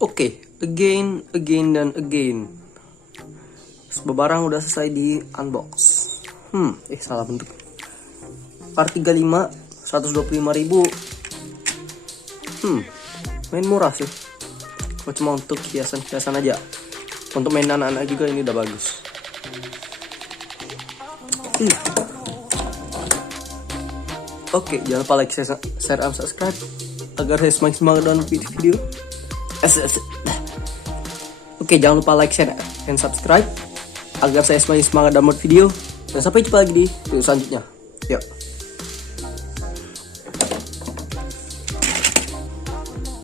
Oke, again dan again. Sebuah barang udah selesai di unbox. Salah bentuk. R35 125.000. Main murah sih. Kalau cuma untuk hiasan-hiasan aja. Untuk main anak-anak juga ini udah bagus. Oke, jangan lupa like, share, and subscribe agar saya semakin semangat dalam video. Oke, jangan lupa like, share, and subscribe agar saya semakin semangat dalam video. Dan sampai jumpa lagi di video selanjutnya. Yuk.